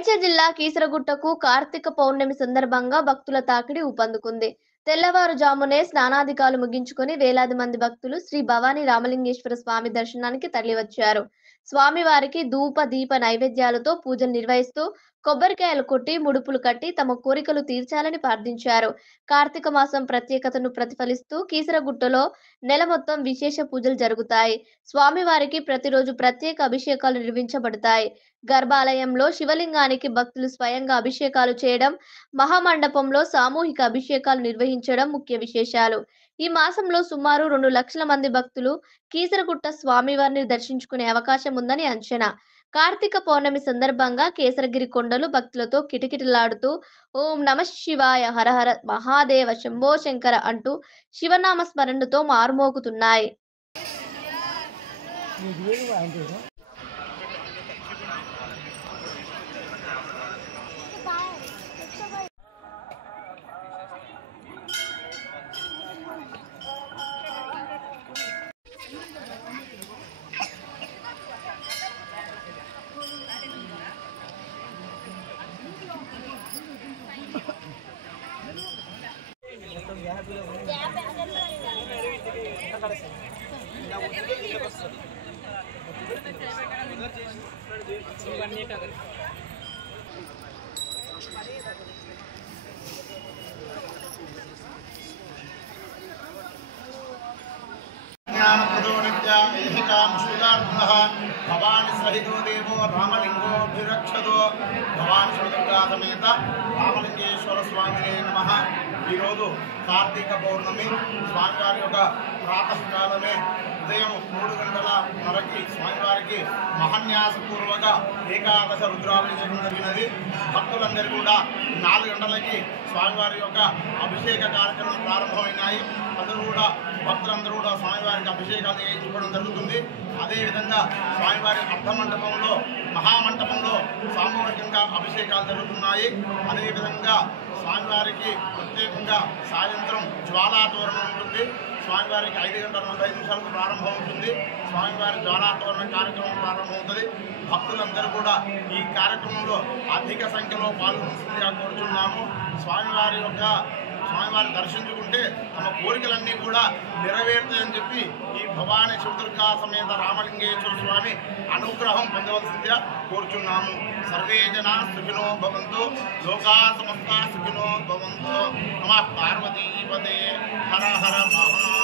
మేడ్చల్ జిల్లా కీసరగుట్టకు కార్తీక పౌర్ణమి సందర్భంగా భక్తుల తాకిడి ఊపందుకుంది. తెల్లవారుజామునే స్నానాధికాలు ముగించుకొని వేలాది మంది భక్తులు శ్రీ భవానీ రామలింగేశ్వర స్వామి దర్శనానికి తరలివచ్చారు. స్వామివారికి ధూప దీప నైవేద్యాలతో పూజలు నిర్వహిస్తూ కొబ్బరికాయలు కొట్టి ముడుపులు కట్టి తమ కోరికలు తీర్చాలని ప్రార్థించారు. కార్తీక మాసం ప్రత్యేకతను ప్రతిఫలిస్తూ కీసరగుట్టలో నెల మొత్తం విశేష పూజలు జరుగుతాయి. స్వామివారికి ప్రతిరోజు ప్రత్యేక అభిషేకాలు నిర్వహించబడతాయి. గర్భాలయంలో శివలింగానికి భక్తులు స్వయంగా అభిషేకాలు చేయడం, మహామండపంలో సామూహిక అభిషేకాలు నిర్వహించడం ముఖ్య విశేషాలు. ఈ మాసంలో సుమారు 2 లక్షల మంది భక్తులు కీసరగుట్ట స్వామివారిని దర్శించుకునే అవకాశం ఉందని అంచనా. కార్తీక పౌర్ణమి సందర్భంగా కేసరగిరి కొండలు భక్తులతో కిటకిటలాడుతూ ఓం నమః శివాయ, హరహర మహాదేవ, శంభో శంకర అంటూ శివనామ స్మరణతో మారుమోగుతున్నాయి. भवानी सहितो देवो रामलिंगोभिरक्षतो भवानी शिवदुर्गा समेत रामलिंगेश्वर स्वामिने नमः। कार्तिक पौर्णमी स्वामिवारी प्रातःकालमे उदयं 3 गंटलकी स्वामिवारी महन्यासपूर्वक एकादश रुद्राभिषेकం జరిగినది। భక్తులందరూ కూడా 4 గంటలకి స్వామివారి యొక్క అభిషేక కార్యక్రమం ప్రారంభమైనాయి। అందరూ కూడా భక్తులందరూ కూడా స్వామివారికి అభిషేకాలు చేయించుకోవడం జరుగుతుంది। అదేవిధంగా స్వామివారి అర్ధమండపంలో మహామండపంలో సామూహికంగా అభిషేకాలు జరుగుతున్నాయి। అదేవిధంగా స్వామివారికి ప్రత్యేకంగా సాయంత్రం జ్వాలాతోరణం ఉంటుంది। స్వామివారికి 5:45 ప్రారంభమవుతుంది। స్వామివారి జ్వాలాతోరణ కార్యక్రమం ప్రారంభమవుతుంది। భక్తులందరూ కూడా ఈ కార్యక్రమంలో అధిక సంఖ్యలో పాల్గొనాల్సిందిగా కోరుచున్నాము। స్వామివారిని దర్శించుకుంటే తమ కోరికలన్నీ కూడా నెరవేరుతాయని చెప్పి ఈ భవానీ శివదుర్గా సమేత రామలింగేశ్వర స్వామి అనుగ్రహం పొందవలసిందిగా కోరుచున్నాము। సర్వే జనా సుఖినో భవంతు, లోకా సమస్తా సుఖినో భవంతు। నమః పార్వతీపతే, హర హర మహా